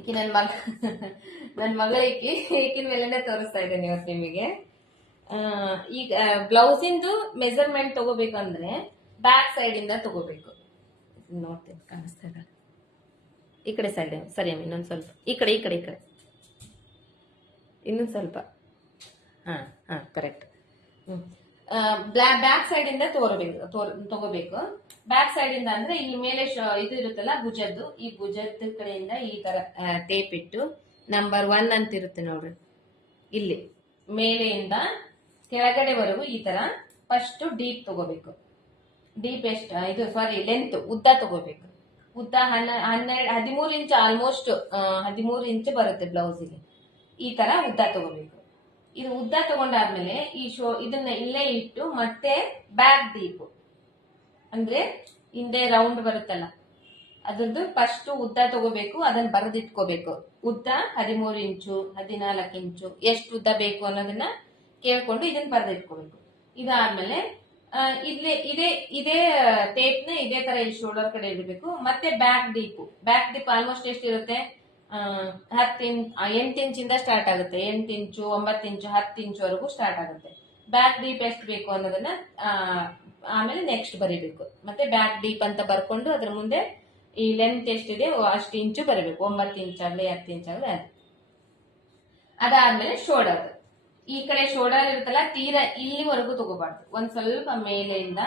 ಈಕಿ ನನ್ನ ಮಗ ನನ್ನ ಮಗಳಿಗೆ ಈಕಿನ ಮೇಲೆನೆ ತೋರಿಸ್ತಾ ಇದ್ದೇನೆ ಇವತ್ತು ನಿಮಗೆ. ಈಗ ಬ್ಲೌಸಿಂದು ಮೆಜರ್ಮೆಂಟ್ ತಗೋಬೇಕಂದ್ರೆ ಬ್ಯಾಕ್ ಸೈಡ್ ಇಂದ ತಗೋಬೇಕು. ನೋಡ್ತೀನಿ, ಕಾಣಿಸ್ತಾ ಇದೆ ಈ ಕಡೆ ಸೈಡ್ ಸರಿ ಅಮ್ಮ, ಇನ್ನೊಂದು ಸ್ವಲ್ಪ. ಈ ಕಡೆ ಈ ಕಡೆ ಈ ಕಡೆ. ಇನ್ನೊಂದು ಸ್ವಲ್ಪ. ಹಾಂ ಹಾಂ ಕರೆಕ್ಟ್ ಹ್ಞೂ ಬ್ಯಾಕ್ ಸೈಡ್ ಇಂದ ತೋರಬೇಕು, ತೋರ್, ತಗೋಬೇಕು. ಬ್ಯಾಕ್ ಸೈಡ್ ಇಂದ ಅಂದ್ರೆ ಇಲ್ಲಿ ಮೇಲೆ ಇದು ಇರುತ್ತಲ್ಲ, ಭುಜದ್ದು. ಈ ಭುಜದ ಕಡೆಯಿಂದ ಈ ತರ ಟೇಪ್ ಇಟ್ಟು ನಂಬರ್ ಒನ್ ಅಂತ ಇರುತ್ತೆ ನೋಡ್ರಿ. ಇಲ್ಲಿ, ಮೇಲೆಯಿಂದ ಕೆಳಗಡೆವರೆಗೂ ಈ ತರ ಫಸ್ಟ್ ಡೀಪ್ ತಗೋಬೇಕು. ಡೀಪ್ ಎಷ್ಟು ಇದು ಸಾರಿ ಲೆಂತ್ ಉದ್ದ ತಗೋಬೇಕು. ಉದ್ದ ಹನ್ನ, ಹನ್ನೆರಡು, ಹದಿಮೂರು ಇಂಚ್ ಆಲ್ಮೋಸ್ಟ್ ಹದಿಮೂರು ಇಂಚ್ ಬರುತ್ತೆ ಬ್ಲೌಸಿಗೆ ಈ ತರ ಉದ್ದ ತಗೋಬೇಕು. ಇದು ಉದ್ದ ತಗೊಂಡಾದ್ಮೇಲೆ ಈ ಶೋ ಇದನ್ನ ಇಲ್ಲೇ ಇಟ್ಟು ಮತ್ತೆ ಬ್ಯಾಕ್ ದೀಪ್ ಅಂದ್ರೆ ಹಿಂದೆ ರೌಂಡ್ ಬರುತ್ತಲ್ಲ, ಅದ್ರದ್ದು ಫಸ್ಟ್ ಉದ್ದ ತಗೋಬೇಕು, ಅದನ್ನ ಬರೆದಿಟ್ಕೋಬೇಕು. ಉದ್ದ ಹದಿಮೂರು ಇಂಚು, ಹದಿನಾಲ್ಕು ಇಂಚು, ಎಷ್ಟು ಉದ್ದ ಬೇಕು ಅನ್ನೋದನ್ನ ಕೇಳ್ಕೊಂಡು ಇದನ್ನ ಬರೆದಿಟ್ಕೋಬೇಕು. ಇದಾದ್ಮೇಲೆ ಇಲ್ಲೇ, ಇದೇ ಇದೇ ಟೇಪ್ನ ಇದೇ ತರ ಈ ಶೋಲ್ಡರ್ ಕಡೆ ಇಡಬೇಕು. ಮತ್ತೆ back deep back deep almost ಎಷ್ಟಿರುತ್ತೆ? ಹತ್ತು ಇಂಚ್ ಎಂಟು ಇಂಚಿಂದ ಸ್ಟಾರ್ಟ್ ಆಗುತ್ತೆ. ಎಂಟು ಇಂಚು, ಒಂಬತ್ತು ಇಂಚು, ಹತ್ತು ಇಂಚುವರೆಗೂ ಸ್ಟಾರ್ಟ್ ಆಗುತ್ತೆ. ಬ್ಯಾಕ್ ಡೀಪ್ ಎಷ್ಟು ಬೇಕು ಅನ್ನೋದನ್ನ ಆಮೇಲೆ ನೆಕ್ಸ್ಟ್ ಬರಿಬೇಕು. ಮತ್ತೆ ಬ್ಯಾಕ್ ಡೀಪ್ ಅಂತ ಬರ್ಕೊಂಡು ಅದ್ರ ಮುಂದೆ ಈ ಲೆಂತ್ ಎಷ್ಟಿದೆ ಅಷ್ಟು ಇಂಚು ಬರಬೇಕು. ಒಂಬತ್ತು ಇಂಚಾಗ್ಲಿ, ಹತ್ತು ಇಂಚ್ ಅದು ಅದಾದ್ಮೇಲೆ ಶೋಲ್ಡರ್ ಈ ಕಡೆ ಶೋಲ್ಡರ್ ಇರುತ್ತಲ್ಲ, ತೀರಾ ಇಲ್ಲಿವರೆಗೂ ತಗೋಬಾರ್ದು. ಒಂದ್ ಸ್ವಲ್ಪ ಮೇಲೆಯಿಂದ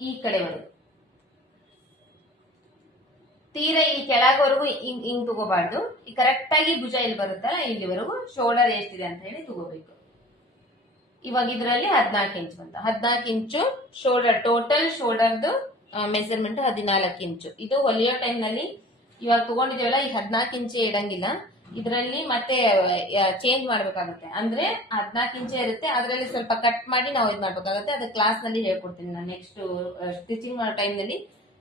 ಈ ಕಡೆವರೆಗೂ. ತೀರಾ ಈ ಕೆಳಗವರೆಗೂ ಹಿಂಗ್ ಹಿಂಗ್ ತಗೋಬಾರ್ದು. ಈ ಕರೆಕ್ಟ್ ಆಗಿ ಭುಜ ಇಲ್ಲಿ ಬರುತ್ತಲ್ಲ, ಇಲ್ಲಿವರೆಗೂ ಶೋಲ್ಡರ್ ಎಷ್ಟಿದೆ ಅಂತ ಹೇಳಿ ತಗೋಬೇಕು. ಇವಾಗ ಇದರಲ್ಲಿ ಹದಿನಾಲ್ಕು ಇಂಚು ಅಂತ ಹದಿನಾಲ್ಕು ಇಂಚು ಶೋಲ್ಡರ್ ಟೋಟಲ್ ಶೋಲ್ಡರ್ದು ಮೆಸರ್ಮೆಂಟ್ ಹದಿನಾಲ್ಕು ಇಂಚು ಇದು ಹೊಲಿಯೋ ಟೈಮ್ನಲ್ಲಿ ಇವಾಗ ತಗೊಂಡಿದೀವಲ್ಲ ಈ ಹದಿನಾಲ್ಕು ಇಂಚೆ ಇಡಂಗಿಲ್ಲ. ಇದರಲ್ಲಿ ಮತ್ತೆ ಚೇಂಜ್ ಮಾಡ್ಬೇಕಾಗುತ್ತೆ. ಅಂದ್ರೆ ಹದಿನಾಲ್ಕು ಇಂಚೆ ಇರುತ್ತೆ, ಅದರಲ್ಲಿ ಸ್ವಲ್ಪ ಕಟ್ ಮಾಡಿ ನಾವು ಇದು ಮಾಡ್ಬೇಕಾಗುತ್ತೆ. ಅದು ಕ್ಲಾಸ್ನಲ್ಲಿ ಹೇಳ್ಕೊಡ್ತೀನಿ ನಾನು. ನೆಕ್ಸ್ಟ್ ಸ್ಟಿಚಿಂಗ್ ಮಾಡೋ ಟೈಮ್ನಲ್ಲಿ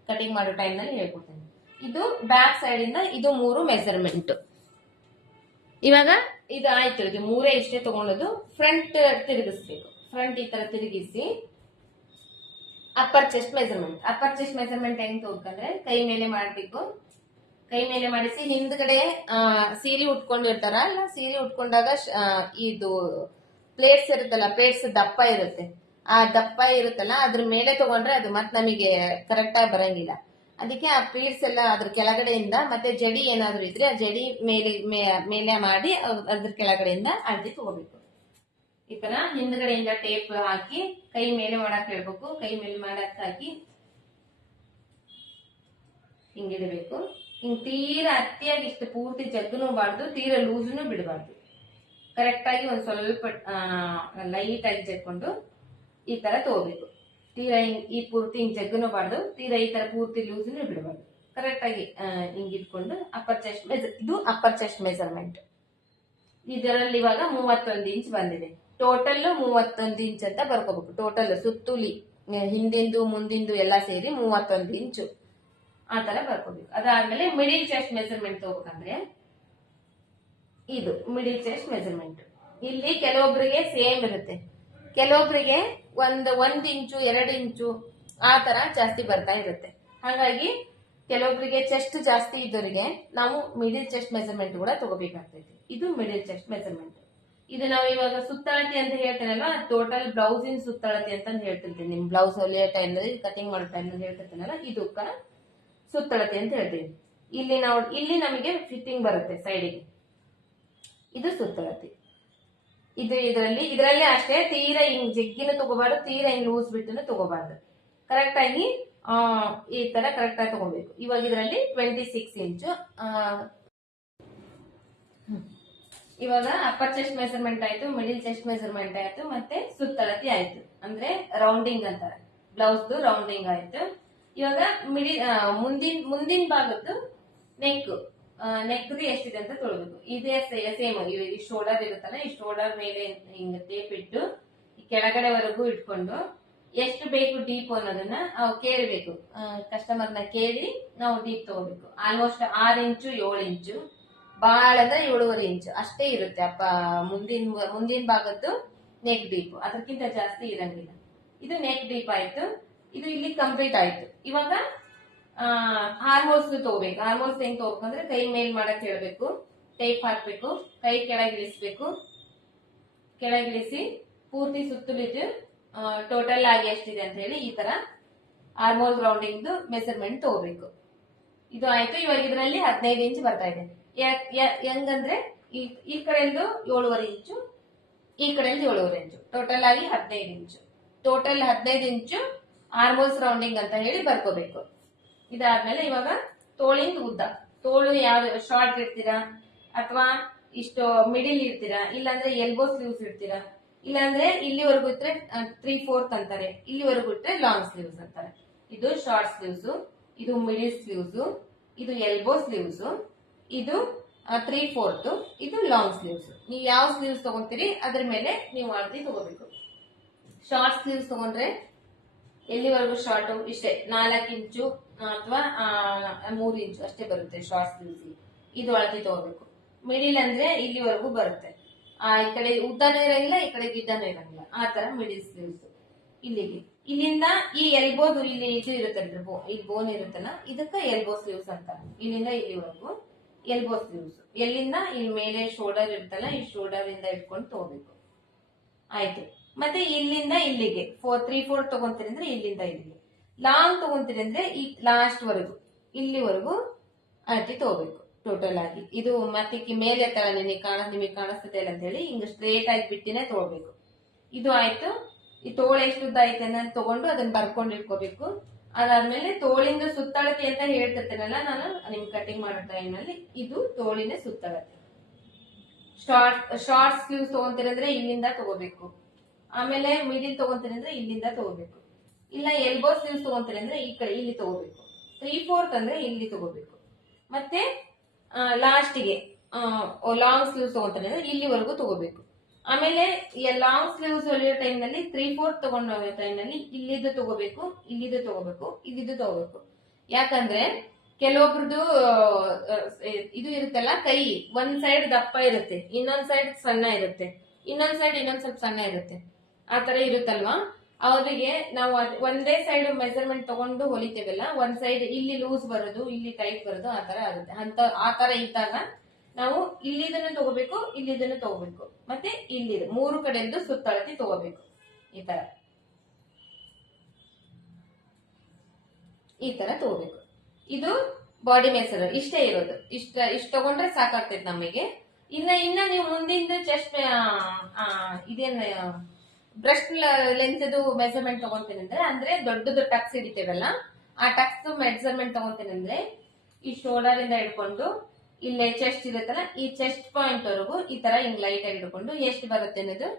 ಕಟಿಂಗ್ ಮಾಡೋ ಟೈಮ್ನಲ್ಲಿ ಹೇಳ್ಕೊಡ್ತೀನಿ. ಇದು ಬ್ಯಾಕ್ ಸೈಡ್ ಇಂದ ಇದು ಮೂರು ಮೆಸರ್ಮೆಂಟ್ ಇವಾಗ? ಇದು ಆಯ್ತು ಇದು ಮೂರೇ ಇಷ್ಟೇ ತಗೊಳ್ಳೋದು ಫ್ರಂಟ್ ತಿರುಗಿಸ್ಬೇಕು. ಫ್ರಂಟ್ ಈ ತರ ತಿರುಗಿಸಿ upper chest measurement upper chest measurement ಹೆಂಗ್ ತಗೋಬೇಕಂದ್ರೆ ಕೈ ಮೇಲೆ ಮಾಡಬೇಕು. ಕೈ ಮೇಲೆ ಮಾಡಿಸಿ ಹಿಂದ್ಗಡೆ ಸೀರೆ ಉಟ್ಕೊಂಡಿರ್ತಾರ ಅಲ್ಲ ಸೀರೆ ಉಟ್ಕೊಂಡಾಗ ಇದು ಪ್ಲೇಟ್ಸ್ ಇರುತ್ತಲ್ಲ ಪ್ಲೇಟ್ಸ್ ದಪ್ಪ ಇರುತ್ತೆ. ಆ ದಪ್ಪ ಇರುತ್ತಲ್ಲ ಅದ್ರ ಮೇಲೆ ತಗೊಂಡ್ರೆ ಅದು ಮತ್ತೆ ನಮಗೆ ಕರೆಕ್ಟ್ ಆಗಿ ಬರಂಗಿಲ್ಲ. ಅದಕ್ಕೆ ಆ ಪೀಡ್ಸ್ ಎಲ್ಲ ಅದ್ರ ಕೆಳಗಡೆಯಿಂದ ಮತ್ತೆ ಜಡಿ ಏನಾದರೂ ಇದ್ರೆ ಆ ಜಡಿ ಮೇಲೆ ಮೇಲೆ ಮಾಡಿ ಅದ್- ಅದ್ರ ಕೆಳಗಡೆಯಿಂದ ಅಳದಿ ತಗೋಬೇಕು. ಈ ತರ ಹಿಂದ್ಗಡೆಯಿಂದ ಟೇಪ್ ಹಾಕಿ ಕೈ ಮೇಲೆ ಮಾಡಕ್ ಹೇಳ್ಬೇಕು. ಕೈ ಮೇಲೆ ಮಾಡಕ್ ಹಾಕಿ ಹಿಂಗಿಡಬೇಕು. ಹಿಂಗ್ ತೀರಾ ಅತಿಯಾಗಿ ಇಷ್ಟು ಪೂರ್ತಿ ಜಗ್ಗನು ಬಾರ್ದು, ತೀರಾ ಲೂಸ್ನು ಬಿಡಬಾರ್ದು. ಕರೆಕ್ಟ್ ಆಗಿ ಒಂದ್ ಸ್ವಲ್ಪ ಲೈಟ್ ಆಗಿ ಜಗ್ಕೊಂಡು ಈ ತರ ತಗೋಬೇಕು. ತೀರಾ ಹಿಂಗ್ ಈ ಪೂರ್ತಿ ಹಿಂಗ್ ಜಗ್ಗನು ಬಾರ್ದು, ತೀರಾ ಈ ತರ ಪೂರ್ತಿ ಲೂಸ್ನು ಬಿಡಬಾರ್ದು. ಕರೆಕ್ಟ್ ಆಗಿ ಹಿಂಗ್ ಇಟ್ಕೊಂಡು ಅಪ್ಪರ್ ಚೆಸ್ಟ್ ಮೆಜರ್ ಇದು ಅಪ್ಪರ್ ಚೆಸ್ಟ್ ಮೆಜರ್ಮೆಂಟ್ ಇದರಲ್ಲಿ ಇವಾಗ ಮೂವತ್ತೊಂದು ಇಂಚ್ ಬಂದಿದೆ. ಟೋಟಲ್ ಮೂವತ್ತೊಂದು ಇಂಚ್ ಅಂತ ಬರ್ಕೋಬೇಕು. ಟೋಟಲ್ ಸುತ್ತುಲಿ ಹಿಂದಿಂದು, ಮುಂದಿಂದು ಎಲ್ಲ ಸೇರಿ ಮೂವತ್ತೊಂದು ಇಂಚು ಆ ತರ ಬರ್ಕೋಬೇಕು. ಅದಾದ್ಮೇಲೆ ಮಿಡಿಲ್ ಚೆಸ್ಟ್ ಮೆಜರ್ಮೆಂಟ್ ತಗೋಬೇಕಂದ್ರೆ, ಇದು ಮಿಡಿಲ್ ಚೆಸ್ಟ್ ಮೆಜರ್ಮೆಂಟ್ ಇಲ್ಲಿ ಕೆಲವೊಬ್ಬರಿಗೆ ಸೇಮ್ ಇರುತ್ತೆ. ಕೆಲವೊಬ್ಬರಿಗೆ ಒಂದ್, ಒಂದು ಇಂಚು, ಎರಡು ಇಂಚು ಆ ತರ ಜಾಸ್ತಿ ಬರ್ತಾ ಇರುತ್ತೆ. ಹಾಗಾಗಿ ಕೆಲವೊಬ್ಬರಿಗೆ ಚೆಸ್ಟ್ ಜಾಸ್ತಿ ಇದ್ದವರಿಗೆ ನಾವು ಮಿಡಿಲ್ ಚೆಸ್ಟ್ ಮೆಜರ್ಮೆಂಟ್ ಕೂಡ ತಗೋಬೇಕಾಗ್ತೈತಿ. ಇದು ಮಿಡಿಲ್ ಚೆಸ್ಟ್ ಮೆಜರ್ಮೆಂಟ್ ಇದು ನಾವು ಇವಾಗ ಸುತ್ತಳತೆ ಅಂತ ಹೇಳ್ತೇನಲ್ಲ ಟೋಟಲ್ ಬ್ಲೌಸಿನ ಸುತ್ತಳತೆ ಅಂತ ಹೇಳ್ತಿರ್ತೀನಿ ನಿಮ್ ಬ್ಲೌಸ್ ಹೊಲಿಯೋ ಟೈಮ್ ಕಟಿಂಗ್ ಮಾಡೋ ಟೈಮ್ನಲ್ಲಿ ಹೇಳ್ತಿರ್ತೀನಲ್ಲ ಇದಕ್ಕ ಸುತ್ತಳತೆ ಅಂತ ಹೇಳ್ತೀವಿ. ಇಲ್ಲಿ ನಾವು, ಇಲ್ಲಿ ನಮಗೆ ಫಿಟ್ಟಿಂಗ್ ಬರುತ್ತೆ ಸೈಡಿಗೆ ಇದು ಸುತ್ತಳತೆ. ಇದು ಇದರಲ್ಲಿ ಇದರಲ್ಲಿ ಅಷ್ಟೇ, ತೀರ ಹಿಂಗ್ ಜಗ್ಗಿನ ತಗೋಬಾರ್ದು, ತೀರ ಹಿಂಗ್ ಲೂಸ್ ಬಿಟ್ಟು ತಗೋಬಾರ್ದು. ಕರೆಕ್ಟ್ ಆಗಿ ಈ ತರ ಕರೆಕ್ಟ್ ಆಗಿ ತಗೋಬೇಕು. ಇವಾಗ ಇದರಲ್ಲಿ ಟ್ವೆಂಟಿ ಸಿಕ್ಸ್ ಇಂಚು ಇವಾಗ ಅಪ್ಪರ್ ಚೆಸ್ಟ್ ಮೆಸರ್ಮೆಂಟ್ ಆಯ್ತು ಮಿಡಿಲ್ ಚೆಸ್ಟ್ ಮೆಸರ್ಮೆಂಟ್ ಆಯ್ತು, ಮತ್ತೆ ಸುತ್ತಳತಿ ಆಯ್ತು. ಅಂದ್ರೆ ರೌಂಡಿಂಗ್ ಅಂತಾರೆ. ಬ್ಲೌಸ್ದು ರೌಂಡಿಂಗ್ ಆಯ್ತು. ಇವಾಗ ಮಿಡಿಲ್ ಮುಂದಿನ ಮುಂದಿನ ಭಾಗದ್ದು ನೆಕ್ ನೆಕ್ದು ಎಷ್ಟಿದೆ ಅಂತ ತೊಳಬೇಕು. ಇದೇ ಸೇಮ್ ಈ ಶೋಲ್ಡರ್ ಇರುತ್ತಲ್ಲ ಈ ಶೋಲ್ಡರ್ ಮೇಲೆ ಹಿಂಗ ಟೇಪ್ ಇಟ್ಟು ಕೆಳಗಡೆವರೆಗೂ ಇಟ್ಕೊಂಡು ಎಷ್ಟು ಬೇಕು ಡೀಪ್ ಅನ್ನೋದನ್ನ ನಾವು ಕೇಳಬೇಕು. ಕಸ್ಟಮರ್ನ ಕೇಳಿ ನಾವು ಡೀಪ್ ತಗೋಬೇಕು. ಆಲ್ಮೋಸ್ಟ್ ಆರು ಇಂಚು, ಏಳು ಇಂಚು ಅಂದ್ರೆ ಏಳುವರೆ ಇಂಚು. ಅಷ್ಟೇ ಇರುತ್ತೆ. ಅಪ್ಪ, ಮುಂದಿನ ಮುಂದಿನ ಭಾಗದ್ದು ನೆಕ್ ಡೀಪ್ ಅದಕ್ಕಿಂತ ಜಾಸ್ತಿ ಇರಂಗಿಲ್ಲ. ಇದು ನೆಕ್ ಡೀಪ್ ಆಯ್ತು. ಇದು ಇಲ್ಲಿ ಕಂಪ್ಲೀಟ್ ಆಯ್ತು. ಇವಾಗ ಹಾರ್ಮೋನ್ಸ್ ತಗೋಬೇಕು. ಹಾರ್ಮೋನ್ಸ್ ಹೆಂಗ್ ತಗೋಬೇಕು ಅಂದ್ರೆ ಕೈ ಮೇಲ್ ಮಾಡಕ್ ಹೇಳ್ಬೇಕು. ಟೈಪ್ ಹಾಕ್ಬೇಕು. ಕೈ ಕೆಳಗಿಳಿಸ್ಬೇಕು ಕೆಳಗಿಳಿಸಿ ಪೂರ್ತಿ ಸುತ್ತಲಿದ್ದು ಟೋಟಲ್ ಆಗಿ ಎಷ್ಟಿದೆ ಅಂತ ಹೇಳಿ ಈ ತರ ಹಾರ್ಮೋನ್ ರೌಂಡಿಂಗ್ ಮೆಸರ್ಮೆಂಟ್ ತಗೋಬೇಕು. ಇದು ಆಯ್ತು. ಇವಾಗ ಇದರಲ್ಲಿ ಹದಿನೈದು ಇಂಚ್ ಬರ್ತಾ ಇದೆ. ಹೆಂಗಂದ್ರೆ ಈ ಕಡೆಯಿಂದ ಏಳುವರೆ ಇಂಚು ಈ ಕಡೆಯಿಂದ ಏಳುವರೆ ಇಂಚು ಟೋಟಲ್ ಆಗಿ ಹದಿನೈದು ಇಂಚು ಟೋಟಲ್ ಹದಿನೈದು ಇಂಚು ಆರ್ಮೋಲ್ಸ್ ರೌಂಡಿಂಗ್ ಅಂತ ಹೇಳಿ ಬರ್ಕೋಬೇಕು. ಇದಾದ್ಮೇಲೆ ಇವಾಗ ತೋಳಿನ ಉದ್ದ. ತೋಳು ಯಾವ್ದು ಶಾರ್ಟ್ ಇರ್ತೀರಾ ಅಥವಾ ಇಷ್ಟು ಮಿಡಿಲ್ ಇರ್ತೀರಾ ಇಲ್ಲಾಂದ್ರೆ ಎಲ್ಬೋ ಸ್ಲೀವ್ಸ್ ಇರ್ತೀರಾ ಇಲ್ಲಾಂದ್ರೆ ಇಲ್ಲಿವರೆಗೂ ಇಟ್ರೆ ತ್ರೀ ಫೋರ್ತ್ ಅಂತಾರೆ. ಇಲ್ಲಿವರೆಗೂ ಇಟ್ರೆ ಲಾಂಗ್ ಸ್ಲೀವ್ಸ್ ಅಂತಾರೆ. ಇದು ಶಾರ್ಟ್ ಸ್ಲೀವ್ಸ್ ಇದು ಮಿಡಿಲ್ ಸ್ಲೀವ್ಸ್ ಇದು ಎಲ್ಬೋ ಸ್ಲೀವ್ಸ್ ಇದು ತ್ರೀ ಫೋರ್ತ್ ಇದು ಲಾಂಗ್ ಸ್ಲೀವ್ಸ್ ನೀವು ಯಾವ ಸ್ಲೀವ್ಸ್ ತಗೊಂತೀರಿ, ಅದ್ರ ಮೇಲೆ ನೀವು ಅಳತಿ ತಗೋಬೇಕು. ಶಾರ್ಟ್ ಸ್ಲೀವ್ಸ್ ತಗೊಂಡ್ರೆ ಎಲ್ಲಿವರೆಗೂ ಶಾರ್ಟ್ ಇಷ್ಟೇ ನಾಲ್ಕು ಇಂಚು ಅಥವಾ ಮೂರು ಇಂಚು ಅಷ್ಟೇ ಬರುತ್ತೆ ಶಾರ್ಟ್ ಸ್ಲೀವ್ಸ್ ಇದು ಅಳತಿ ತಗೋಬೇಕು. ಮಿಡಿಲ್ ಅಂದ್ರೆ ಇಲ್ಲಿವರೆಗೂ ಬರುತ್ತೆ. ಆ, ಈ ಕಡೆ ಉದ್ದನೂ ಇರಂಗಿಲ್ಲ, ಈ ಕಡೆ ಗಿಡ್ಡನೂ ಇರಂಗಿಲ್ಲ. ಆ ತರ ಮಿಡಿಲ್ ಸ್ಲೀವ್ಸ್ ಇಲ್ಲಿಗೆ. ಇಲ್ಲಿಂದ ಈ ಎಲ್ಬೋದು ಇಲ್ಲಿ ಇದು ಇರುತ್ತೆ ಇಲ್ಲಿ ಬೋನ್ ಇರುತ್ತಲ್ಲ, ಇದಕ್ಕೆ ಎಲ್ಬೋ ಸ್ಲೀವ್ಸ್ ಅಂತ. ಇಲ್ಲಿಂದ ಇಲ್ಲಿವರೆಗೂ ಎಲ್ಬೋ ಸ್ಲೀವ್ಸ್ ಎಲ್ಲಿಂದ? ಇಲ್ಲಿ ಮೇಲೆ ಶೋಲ್ಡರ್ ಇರುತ್ತಲ್ಲ, ಈ ಶೋಲ್ಡರ್ ಇಂದ ಇಟ್ಕೊಂಡು ತಗೋಬೇಕು. ಆಯ್ತು. ಮತ್ತೆ ಇಲ್ಲಿಂದ ಇಲ್ಲಿಗೆ ಫೋರ್ ತ್ರೀ ಫೋರ್ ತಗೊಂತೀರಿ ಅಂದ್ರೆ ಇಲ್ಲಿಂದ ಇಲ್ಲಿಗೆ. ಲಾಂಗ್ ತಗೊಂತೀರಿ ಅಂದ್ರೆ ಈ ಲಾಸ್ಟ್ ವರೆಗೂ, ಇಲ್ಲಿವರೆಗೂ ಅಟ್ಟಿ ತಗೋಬೇಕು ಟೋಟಲ್ ಆಗಿ. ಇದು ಮತ್ತೆ ಮೇಲೆ ತರ ನಿಮಗೆ ಕಾಣ, ನಿಮಗೆ ಕಾಣಿಸ್ತದೆ ಇಲ್ಲ ಅಂತ ಹೇಳಿ ಹಿಂಗ ಸ್ಟ್ರೇಟ್ ಆಗಿ ಬಿಟ್ಟಿನೇ ತಗೋಬೇಕು. ಇದು ಆಯ್ತು. ಈ ತೋಳ ಎಷ್ಟು ಉದ್ದ ಐತೆ ಅನ್ನೋದು ತಗೊಂಡು ಅದನ್ನ ಬರ್ಕೊಂಡು ಇಟ್ಕೋಬೇಕು. ಅದಾದ್ಮೇಲೆ ತೋಳಿಂದ ಸುತ್ತಳತೆ ಅಂತ ಹೇಳ್ತಿರ್ತೇನಲ್ಲ, ನಾನು ನಿಮ್ ಕಟಿಂಗ್ ಮಾಡೋ ಟೈಮ್ ಅಲ್ಲಿ ಇದು ತೋಳಿನ ಸುತ್ತಳತೆ ಶಾರ್ಟ್ ಶಾರ್ಟ್ ಸ್ಲೀವ್ಸ್ ತಗೊಂತೀರಂದ್ರೆ ಇಲ್ಲಿಂದ ತಗೋಬೇಕು. ಆಮೇಲೆ ಮಿಡಿಲ್ ತಗೊಂತೀರಂದ್ರೆ ಇಲ್ಲಿಂದ ತಗೋಬೇಕು. ಇಲ್ಲ ಎಲ್ಬೋ ಸ್ಲೀವ್ಸ್ ತಗೊಂತೀರಿ ಅಂದ್ರೆ ಈ ಕಡೆ ಇಲ್ಲಿ ತಗೋಬೇಕು. ತ್ರೀ ಫೋರ್ತ್ ಅಂದ್ರೆ ಇಲ್ಲಿ ತಗೋಬೇಕು. ಮತ್ತೆ ಲಾಸ್ಟಿಗೆ ಲಾಂಗ್ ಸ್ಲೀವ್ಸ್ ತಗೊಂತಾರೆ ಅಂದ್ರೆ ಇಲ್ಲಿವರೆಗೂ ತಗೋಬೇಕು. ಆಮೇಲೆ ಲಾಂಗ್ ಸ್ಲೀವ್ಸ್ ಹೊಲಿಯೋ ಟೈಮ್ನಲ್ಲಿ ತ್ರೀ ಫೋರ್ತ್ ತಗೊಂಡೋ ಟೈಮ್ನಲ್ಲಿ ಇಲ್ಲಿದ್ದು ತಗೋಬೇಕು ಇಲ್ಲಿದ್ದು ತಗೋಬೇಕು ಇಲ್ಲಿದ್ದು ತಗೋಬೇಕು. ಯಾಕಂದ್ರೆ, ಕೆಲವೊಬ್ರದ್ದು ಇದು ಇರುತ್ತಲ್ಲ, ಕೈ, ಒಂದ್ ಸೈಡ್ ದಪ್ಪ ಇರುತ್ತೆ, ಇನ್ನೊಂದ್ ಸೈಡ್ ಸಣ್ಣ ಇರುತ್ತೆ, ಇನ್ನೊಂದ್ ಸೈಡ್ ಇನ್ನೊಂದ್ ಸ್ವಲ್ಪ ಸಣ್ಣ ಇರುತ್ತೆ. ಆ ತರ ಇರುತ್ತಲ್ವಾ? ಅವರಿಗೆ ನಾವು ಒಂದೇ ಸೈಡ್ ಮೆಜರ್ಮೆಂಟ್ ತಗೊಂಡು ಹೊಲಿತೇವಲ್ಲ, ಒಂದ್ ಸೈಡ್ ಇಲ್ಲಿ ಲೂಸ್ ಬರೋದು, ಇಲ್ಲಿ ಟೈಟ್ ಬರೋದು, ಆ ತರ ಆಗುತ್ತೆ. ಅಂತ, ಆ ತರ ಇದ್ದಾಗ ನಾವು ಇಲ್ಲಿದನ್ನು ತಗೋಬೇಕು ಇಲ್ಲಿದನ್ನು ತಗೋಬೇಕು. ಮತ್ತೆ ಇಲ್ಲಿ ಮೂರು ಕಡೆಯಿಂದ ಸುತ್ತಳತಿ ತಗೋಬೇಕು. ಈ ತರ. ಈ ತರ ತಗೋಬೇಕು. ಇದು ಬಾಡಿ ಮೆಸರ್ ಇಷ್ಟೇ ಇರೋದು. ಇಷ್ಟ ಇಷ್ಟ ತಗೊಂಡ್ರೆ ಸಾಕಾಗ್ತೈತೆ ನಮಗೆ. ಇನ್ನ ಇನ್ನ ನೀವು ಮುಂದಿಂದ ಚೆಸ್ಟ್ ಇದೇನ್ ಬ್ರಷ್ ಲೆಂತ್ ಮೆಸರ್ಮೆಂಟ್ ತಗೊಂತೀನಿ ಅಂದ್ರೆ ಅಂದ್ರೆ ದೊಡ್ಡದು ಟಕ್ಸ್ ಹಿಡಿತೇವಲ್ಲ, ಆ ಟಕ್ಸ್ ಮೆಜರ್ಮೆಂಟ್ ತಗೊಂತೀನಿ ಅಂದ್ರೆ, ಈ ಶೋಲ್ಡರ್ ಇಂದ ಹಿಡ್ಕೊಂಡು, ಇಲ್ಲೇ ಚೆಸ್ಟ್ ಇರುತ್ತಲ್ಲ, ಈ ಚೆಸ್ಟ್ ಪಾಯಿಂಟ್ ವರೆಗೂ ಈ ತರ ಹಿಂಗ್ ಲೈಟ್ ಆಗಿ ಹಿಡ್ಕೊಂಡು ಎಷ್ಟು ಬರುತ್ತೆ ಅನ್ನೋದು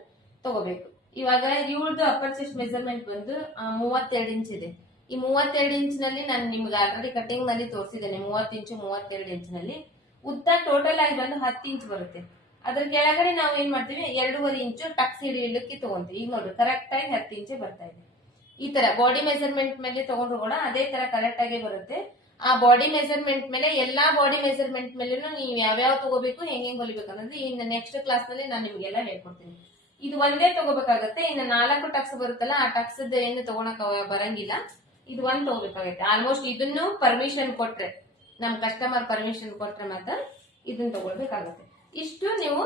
ತಗೋಬೇಕು. ಇವಾಗ ಇವಳದು ಅಪ್ಪರ್ ಚೆಸ್ಟ್ ಮೆಜರ್ಮೆಂಟ್ ಬಂದು ಮೂವತ್ತೆರಡು ಇಂಚ್ ಇದೆ. ಈ ಮೂವತ್ತೆರಡು ಇಂಚ್ನಲ್ಲಿ ನಾನು ನಿಮ್ಗೆ ಆಲ್ರೆಡಿ ಕಟಿಂಗ್ನಲ್ಲಿ ತೋರಿಸಿದ್ದೇನೆ, ಮೂವತ್ತು ಇಂಚು ಮೂವತ್ತೆರಡು ಇಂಚ್ನಲ್ಲಿ. ಉದ್ದ ಟೋಟಲ್ ಆಗಿ ಬಂದು ಹತ್ತು ಇಂಚ್ ಬರುತ್ತೆ. ಅದ್ರ ಕೆಳಗಡೆ ನಾವು ಏನ್ ಮಾಡ್ತೀವಿ? ಎರಡೂವರೆ ಇಂಚು ಟಕ್ಸ್ ಹಿಡಿಯಲಿಕ್ಕೆ ತಗೊಂತೀವಿ. ಈಗ ನೋಡ್ರಿ ಕರೆಕ್ಟ್ ಆಗಿ ಹತ್ತು ಇಂಚೆ ಬರ್ತಾ ಇದೆ. ಈ ತರ ಬಾಡಿ ಮೆಜರ್ಮೆಂಟ್ ಮೇಲೆ ತಗೊಂಡ್ರು ಕೂಡ ಅದೇ ತರ ಕರೆಕ್ಟ್ ಆಗಿ ಬರುತ್ತೆ. ಆ ಬಾಡಿ ಮೆಜರ್ಮೆಂಟ್ ಮೇಲೆ, ಎಲ್ಲಾ ಬಾಡಿ ಮೆಜರ್ಮೆಂಟ್ ಮೇಲೂ ನೀವು ಯಾವ್ಯಾವ ತಗೋಬೇಕು ಹೆಂಗ್ ಹೆಂಗ್ ಹೊಲಿಬೇಕು ಅನ್ನೋದು ಇನ್ನು ನೆಕ್ಸ್ಟ್ ಕ್ಲಾಸ್ನಲ್ಲಿ ನಾನು ನಿಮ್ಗೆಲ್ಲ ಹೇಳ್ಕೊಡ್ತೀನಿ. ಇದು ಒಂದೇ ತಗೋಬೇಕಾಗತ್ತೆ. ಇನ್ನು ನಾಲ್ಕು ಟಕ್ಸ್ ಬರುತ್ತಲ್ಲ, ಆ ಟಕ್ಸ್ ಏನು ತಗೊಳಕ್ ಬರಂಗಿಲ್ಲ. ಇದು ಒಂದ್ ತಗೋಬೇಕಾಗತ್ತೆ. ಆಲ್ಮೋಸ್ಟ್ ಇದನ್ನು ಪರ್ಮಿಷನ್ ಕೊಟ್ರೆ, ನಮ್ ಕಸ್ಟಮರ್ ಪರ್ಮಿಷನ್ ಕೊಟ್ರೆ ಮಾತ್ರ ಇದನ್ನ ತಗೊಳ್ಬೇಕಾಗತ್ತೆ. ಇಷ್ಟು ನೀವು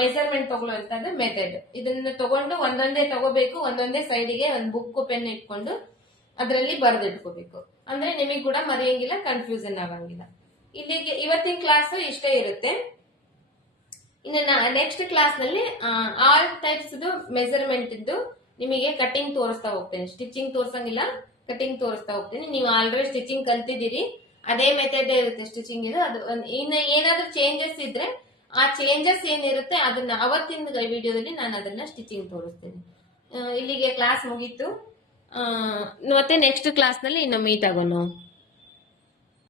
ಮೆಜರ್ಮೆಂಟ್ ತಗೊಳ್ಳುವಂತದ್ದು ಮೆಥಡ್ ಇದನ್ನ ತಗೊಂಡು ಒಂದೊಂದೇ ತಗೋಬೇಕು, ಒಂದೊಂದೇ ಸೈಡಿಗೆ ಒಂದು ಬುಕ್ ಪೆನ್ ಇಟ್ಕೊಂಡು ಅದರಲ್ಲಿ ಬರೆದಿಟ್ಕೋಬೇಕು. ಅಂದ್ರೆ ನಿಮಗೆ ಕೂಡ ಮರೆಯಂಗಿಲ್ಲ ಕನ್ಫ್ಯೂಷನ್ ಆಗಂಗಿಲ್ಲ. ಇಲ್ಲಿಗೆ ಇವತ್ತಿನ ಕ್ಲಾಸ್ ಇಷ್ಟೇ ಇರುತ್ತೆ. ಇನ್ನು ನೆಕ್ಸ್ಟ್ ಕ್ಲಾಸ್ನಲ್ಲಿ ಆಲ್ ಟೈಪ್ಸ್ ಮೆಜರ್ಮೆಂಟ್ ಇದ್ದು ನಿಮಗೆ ಕಟಿಂಗ್ ತೋರಿಸ್ತಾ ಹೋಗ್ತೇನೆ. ಸ್ಟಿಚಿಂಗ್ ತೋರ್ಸಂಗಿಲ್ಲ ಕಟಿಂಗ್ ತೋರಿಸ್ತಾ ಹೋಗ್ತೇನೆ. ನೀವು ಆಲ್ರೆಡಿ ಸ್ಟಿಚಿಂಗ್ ಕಲ್ತಿದ್ದೀರಿ. ಅದೇ ಮೆಥಡ್ ಇರುತ್ತೆ ಸ್ಟಿಚಿಂಗ್ ಇದು. ಅದು ಇನ್ನು ಏನಾದ್ರೂ ಚೇಂಜಸ್ ಇದ್ರೆ ಆ ಚೇಂಜಸ್ ಏನಿರುತ್ತೆ ಅದನ್ನ ಅವತ್ತಿನ ವಿಡಿಯೋದಲ್ಲಿ ನಾನು ಅದನ್ನ ಸ್ಟಿಚಿಂಗ್ ತೋರಿಸ್ತೀನಿ. ಇಲ್ಲಿಗೆ ಕ್ಲಾಸ್ ಮುಗೀತು. ಮತ್ತೆ ನೆಕ್ಸ್ಟ್ ಕ್ಲಾಸ್ನಲ್ಲಿ ಇನ್ನು ಮೀಟ್ ಆಗೋಣ.